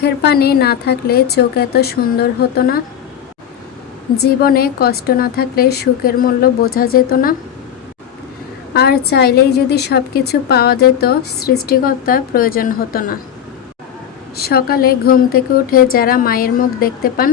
চোখের পানি না থাকলে চোখ এত সুন্দর হতো না। জীবনে কষ্ট না থাকলে সুখের মূল্য বোঝা যেত না। আর চাইলেই যদি সব কিছু পাওয়া যেত, সৃষ্টিকর্তার প্রয়োজন হতো না। সকালে ঘুম থেকে উঠে যারা মায়ের মুখ দেখতে পান,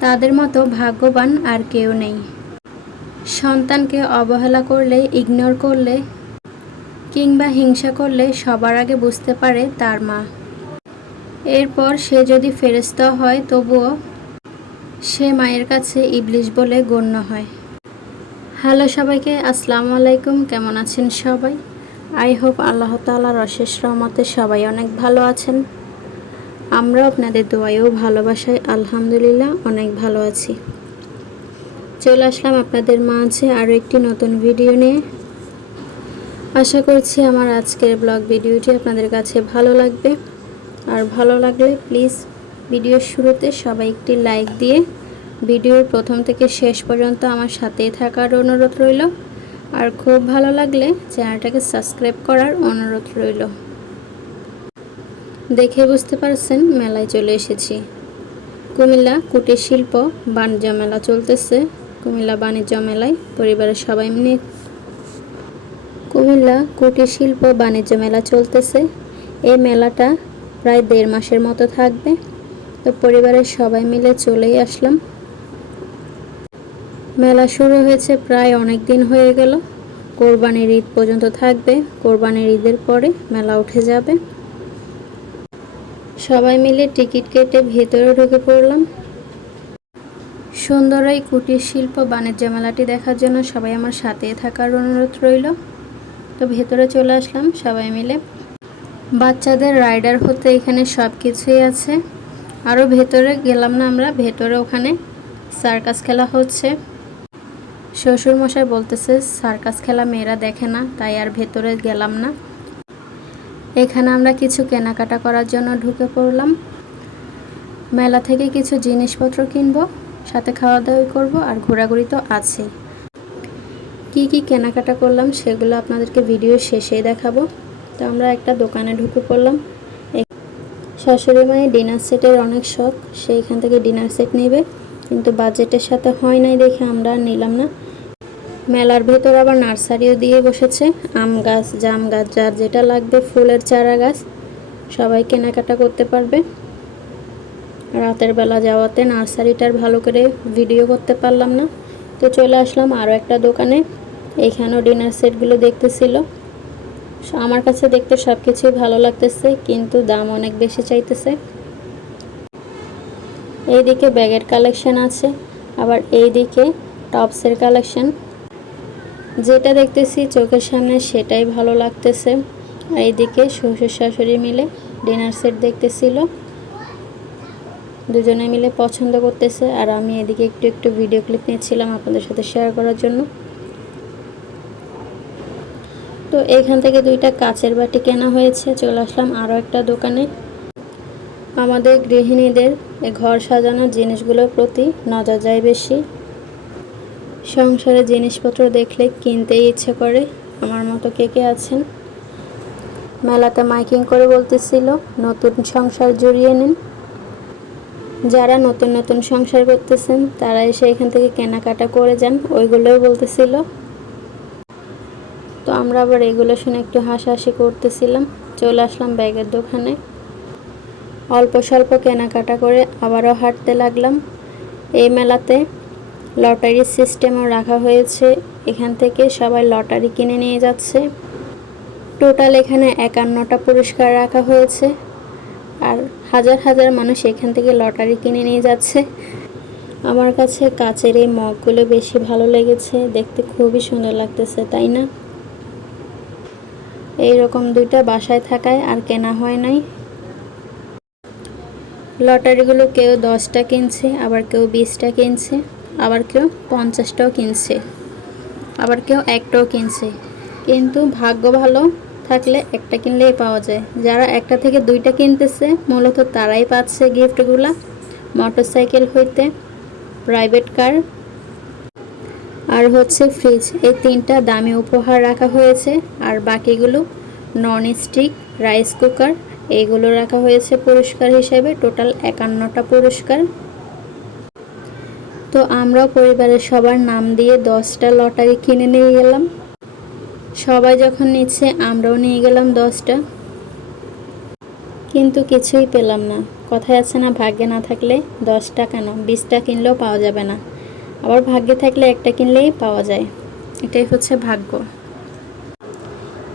তাদের মতো ভাগ্যবান আর কেউ নেই। সন্তানকে অবহেলা করলে, ইগনোর করলে, কিংবা হিংসা করলে সবার আগে বুঝতে পারে তার মা। এরপর সে যদি ফেরস্তা হয়, তবুও সে মায়ের কাছে ইবলিশ বলে গণ্য হয়। হ্যালো সবাইকে, আসসালামু আলাইকুম, কেমন আছেন সবাই? আই হোপ আল্লাহ তালার অশেষ রহমতে সবাই অনেক ভালো আছেন। আমরা আপনাদের দোয়াইও ভালোবাসায় আলহামদুলিল্লাহ অনেক ভালো আছি। চলে আসলাম আপনাদের মাঝে আরও একটি নতুন ভিডিও নিয়ে। আশা করছি আমার আজকের ব্লগ ভিডিওটি আপনাদের কাছে ভালো লাগবে। আর ভালো লাগলে প্লিজ ভিডিওর শুরুতে সবাই একটি লাইক দিয়ে ভিডিওর প্রথম থেকে শেষ পর্যন্ত আমার সাথেই থাকার অনুরোধ রইল। আর খুব ভালো লাগলে চ্যানেলটাকে সাবস্ক্রাইব করার অনুরোধ রইল। দেখে বুঝতে পারছেন মেলায় চলে এসেছি। কুমিল্লা কুটির শিল্প বাণিজ্য মেলা চলতেছে। কুমিল্লা বাণিজ্য মেলায় পরিবারের সবাই মিলে কুমিল্লা কুটির শিল্প বাণিজ্য মেলা চলতেছে। এই মেলাটা প্রায় দেড় মাসের মতো থাকবে। তো পরিবারের সবাই মিলে চলেই আসলাম। মেলা শুরু হয়েছে প্রায় অনেক দিন হয়ে গেল। কোরবানির ঈদ পর্যন্ত থাকবে। কোরবানির ঈদের পরে মেলা উঠে যাবে। সবাই মিলে টিকিট কেটে ভেতরে ঢুকে পড়লাম। সুন্দর এই কুটির শিল্প বাণিজ্য মেলাটি দেখার জন্য সবাই আমার সাথে থাকার অনুরোধ রইল। তো ভেতরে চলে আসলাম সবাই মিলে। বাচ্চাদের রাইডার হতে এখানে সব কিছুই আছে। আরও ভেতরে গেলাম না আমরা, ভেতরে ওখানে সার্কাস খেলা হচ্ছে। শ্বশুরমশাই বলতেছে, সার্কাস খেলা মেয়েরা দেখে না, তাই আর ভেতরে গেলাম না। এখানে আমরা কিছু কেনাকাটা করার জন্য ঢুকে পড়লাম। মেলা থেকে কিছু জিনিসপত্র কিনবো, সাথে খাওয়া দাওয়া করব, আর ঘোরাঘুরি তো আছেই। কি কি কেনাকাটা করলাম সেগুলো আপনাদেরকে ভিডিও শেষেই দেখাবো। তো আমরা একটা দোকানে ঢুকে পড়লাম। শাশুড়ি মায়ের ডিনার সেটের অনেক শখ সেইখান থেকে ডিনার সেট নেবে। কিন্তু বাজেটের সাথে হয় নাই দেখে আমরা নিলাম না। মেলার ভেতর আবার নার্সারিও দিয়ে বসেছে। আম গাছ, জাম গাছ, যার যেটা লাগবে ফুলের চারা গাছ, সবাই কেনাকাটা করতে পারবে। রাতের বেলা যাওয়াতে নার্সারিটার ভালো করে ভিডিও করতে পারলাম না। তো চলে আসলাম আরও একটা দোকানে। এখানেও ডিনার সেটগুলো দেখতেছিল। আমার কাছে দেখতে সব কিছুই ভালো লাগতেছে, কিন্তু দাম অনেক বেশি চাইতেছে। এইদিকে ব্যাগের কালেকশন আছে, আবার এইদিকে টপসের কালেকশন। যেটা দেখতেছি চোখের সামনে সেটাই ভালো লাগতেছে। এইদিকে শ্বশুর শাশুড়ি মিলে ডিনার সেট দেখতেছিল। দুজনে মিলে পছন্দ করতেছে, আর আমি এদিকে একটু একটু ভিডিও ক্লিপ নিয়েছিলাম আপনাদের সাথে শেয়ার করার জন্য। তো এখান থেকে দুইটা কাচের বাটি কেনা হয়েছে। চলে আসলাম আরও একটা দোকানে। আমাদের গৃহিণীদের ঘর সাজানোর জিনিসগুলোর প্রতি নজর যায় বেশি। সংসারে জিনিসপত্র দেখলে কিনতেই ইচ্ছে করে। আমার মতো কে কে আছেন? মেলাতে মাইকিং করে বলতেছিল, নতুন সংসার জড়িয়ে নিন। যারা নতুন নতুন সংসার করতেছেন তারা এসে এখান থেকে কেনাকাটা করে যান, ওইগুলোই বলতেছিল। আমরা আবার এগুলো শুনে একটু হাসাহাসি করতেছিলাম। চলে আসলাম ব্যাগের দোকানে। অল্প স্বল্প কেনাকাটা করে আবারও হাঁটতে লাগলাম। এই মেলাতে লটারি সিস্টেমও রাখা হয়েছে। এখান থেকে সবাই লটারি কিনে নিয়ে যাচ্ছে। টোটাল এখানে একান্নটা পুরস্কার রাখা হয়েছে। আর হাজার হাজার মানুষ এখান থেকে লটারি কিনে নিয়ে যাচ্ছে। আমার কাছে কাচের এই মগগুলো বেশি ভালো লেগেছে। দেখতে খুবই সুন্দর লাগতেছে, তাই না? এই রকম দুইটা বাসায় থাকায় আর কেনা হয় নাই। লটারিগুলো কেউ দশটা কিনছে, আবার কেউ বিশটা কিনছে, আবার কেউ পঞ্চাশটাও কিনছে, আবার কেউ একটাও কিনছে। কিন্তু ভাগ্য ভালো থাকলে একটা কিনলেই পাওয়া যায়। যারা একটা থেকে দুইটা কিনতেছে, মূলত তারাই পাচ্ছে গিফটগুলা। মোটর সাইকেল হইতে, প্রাইভেট কার আর হচ্ছে ফ্রিজ এই তিনটা দামি উপহার রাখা হয়েছে। আর বাকিগুলো নন স্টিক রাইস কুকার এইগুলো রাখা হয়েছে পুরস্কার হিসেবে টোটাল একান্নটা পুরস্কার তো আমরাও পরিবারের সবার নাম দিয়ে দশটা লটারি কিনে নিয়ে গেলাম। সবাই যখন নিচ্ছে, আমরাও নিয়ে গেলাম দশটা। কিন্তু কিছুই পেলাম না। কথায় আছে না, ভাগ্যে না থাকলে দশটা কেন বিশটা কিনলেও পাওয়া যাবে না। আবার ভাগ্যে থাকলে একটা কিনলেই পাওয়া যায়। এটাই হচ্ছে ভাগ্য।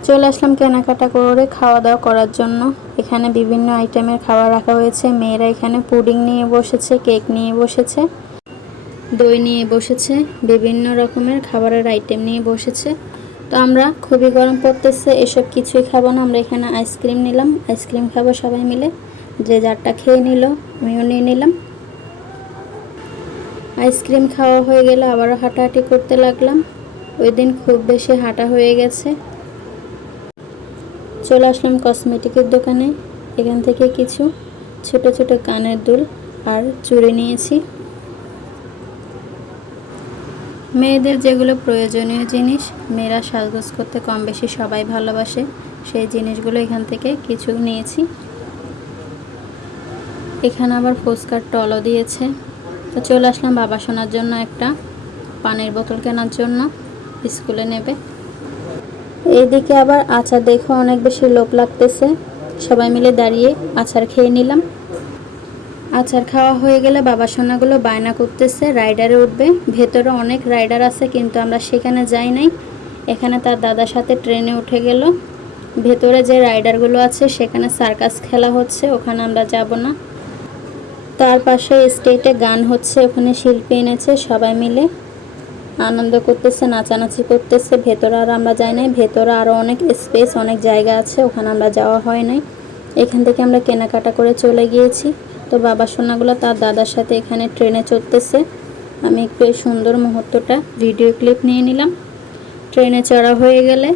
চলে আসলাম কেনাকাটা করে খাওয়া দাওয়া করার জন্য। এখানে বিভিন্ন আইটেমের খাবার রাখা হয়েছে। মেয়েরা এখানে পুডিং নিয়ে বসেছে, কেক নিয়ে বসেছে, দই নিয়ে বসেছে, বিভিন্ন রকমের খাবারের আইটেম নিয়ে বসেছে। তো আমরা খুবই গরম পড়তেছে, এসব কিছুই খাব না। আমরা এখানে আইসক্রিম নিলাম, আইসক্রিম খাব সবাই মিলে। যে যারটা খেয়ে নিল, আমিও নিয়ে নিলাম। আইসক্রিম খাওয়া হয়ে গেলে, আবারও হাঁটাহাঁটি করতে লাগলাম। ওই দিন খুব বেশি হাঁটা হয়ে গেছে। চলে আসলাম কসমেটিকের দোকানে। এখান থেকে কিছু ছোট ছোট কানের দুল আর চুড়ি নিয়েছি। মেয়েদের যেগুলো প্রয়োজনীয় জিনিস, মেয়েরা সাজগোজ করতে কম বেশি সবাই ভালোবাসে। সেই জিনিসগুলো এখান থেকে কিছু নিয়েছি। এখানে আবার ফুচকার টলও দিয়েছে। তো চলে আসলাম বাবা শোনার জন্য একটা পানির বোতল কেনার জন্য। স্কুলে নেবে। এইদিকে আবার আচার দেখে অনেক বেশি লোভ লাগতেছে। সবাই মিলে দাঁড়িয়ে আচার খেয়ে নিলাম। আচার খাওয়া হয়ে গেলে বাবা সোনাগুলো বায়না করতেছে, রাইডারে উঠবে। ভেতরে অনেক রাইডার আছে, কিন্তু আমরা সেখানে যাই নাই। এখানে তার দাদার সাথে ট্রেনে উঠে গেল। ভেতরে যে রাইডারগুলো আছে, সেখানে সার্কাস খেলা হচ্ছে, ওখানে আমরা যাব না। তার পাশে স্টেটে গান হচ্ছে, ওখানে শিল্পী এনেছে, সবাই মিলে আনন্দ করতেছে, নাচানাচি করতেছে। ভেতরে আর আমরা যাই নাই, ভেতরে আরও অনেক স্পেস অনেক জায়গা আছে, ওখানে আমরা যাওয়া হয় নাই। এখান থেকে আমরা কেনাকাটা করে চলে গিয়েছি। তো বাবা সোনাগুলো তার দাদার সাথে এখানে ট্রেনে চড়তেছে। আমি একটু এই সুন্দর মুহূর্তটা ভিডিও ক্লিপ নিয়ে নিলাম। ট্রেনে চড়া হয়ে গেলে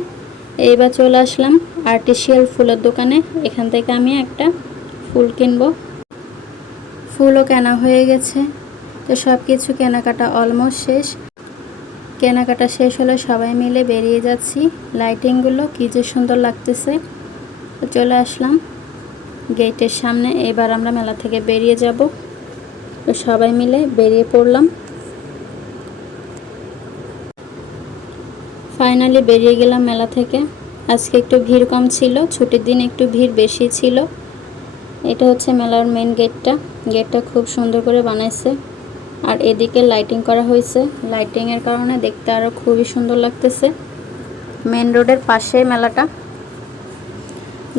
এইবার চলে আসলাম আর্টিফিশিয়াল ফুলের দোকানে। এখান থেকে আমি একটা ফুল কিনবো। ফুলও কেনা হয়ে গেছে। তো সব কিছু কেনাকাটা অলমোস্ট শেষ। কেনাকাটা শেষ হলে সবাই মিলে বেরিয়ে যাচ্ছি। লাইটিংগুলো কী যে সুন্দর লাগতেছে। তো চলে আসলাম। গেটের সামনে এবার আমরা মেলা থেকে বেরিয়ে যাব। তো সবাই মিলে বেরিয়ে পড়লাম। ফাইনালি বেরিয়ে গেলাম মেলা থেকে। আজকে একটু ভিড় কম ছিল, ছুটির দিন একটু ভিড় বেশি ছিল। এটা হচ্ছে মেলার মেন গেটটা গেটটা খুব সুন্দর করে বানাইছে। আর এদিকে লাইটিং করা হয়েছে। লাইটিংয়ের কারণে দেখতে আরও খুবই সুন্দর লাগতেছে। মেন রোডের পাশে মেলাটা।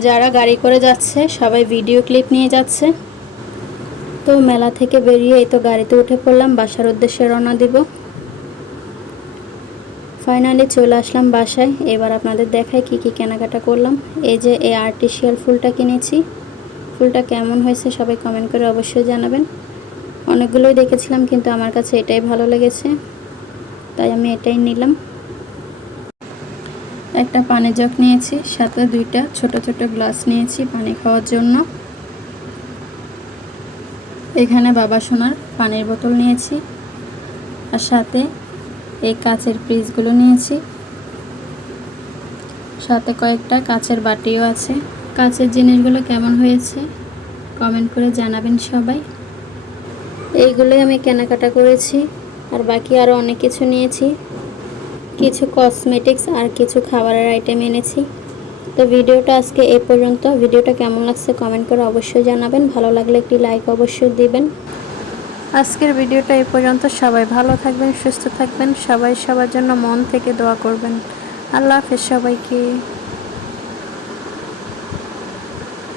যারা গাড়ি করে যাচ্ছে, সবাই ভিডিও ক্লিপ নিয়ে যাচ্ছে। তো মেলা থেকে বেরিয়ে এই তো গাড়িতে উঠে পড়লাম, বাসার উদ্দেশ্যে রওনা দিব। ফাইনালি চলে আসলাম বাসায়। এবার আপনাদের দেখায় কি কি কেনাকাটা করলাম। এই যে এই আর্টিফিশিয়াল ফুলটা কিনেছি। ফুলটা কেমন হয়েছে সবাই কমেন্ট করে অবশ্যই জানাবেন। অনেকগুলোই দেখেছিলাম, কিন্তু আমার কাছে এটাই ভালো লেগেছে। তাই আমি এটাই নিলাম। একটা পানি জগ নিয়েছি, সাথে দুইটা ছোট ছোট গ্লাস নিয়েছি পানি খাওয়ার জন্য। এখানে বাবা সোনার পানির বোতল নিয়েছি, আর সাথে এই কাচের ফ্রিজগুলো নিয়েছি। সাথে কয়েকটা কাচের বাটিও আছে। কাচের জিনিসগুলো কেমন হয়েছে? কমেন্ট করে জানাবেন সবাই। এইগুলোই আমি কেনাকাটা করেছি, আর বাকি আরও অনেক কিছু নিয়েছি। কিছু কসমেটিক্স আর কিছু খাবারের আইটেম এনেছি। তো ভিডিওটা আজকে এই পর্যন্ত। ভিডিওটা কেমন লাগছে কমেন্ট করে অবশ্যই জানাবেন। ভালো লাগলে একটি লাইক অবশ্যই দিবেন। আজকের ভিডিওটা এই পর্যন্ত। সবাই ভালো থাকবেন, সুস্থ থাকবেন। সবাই সবার জন্য মন থেকে দোয়া করবেন। আল্লাহ হাফেজ সবাইকে।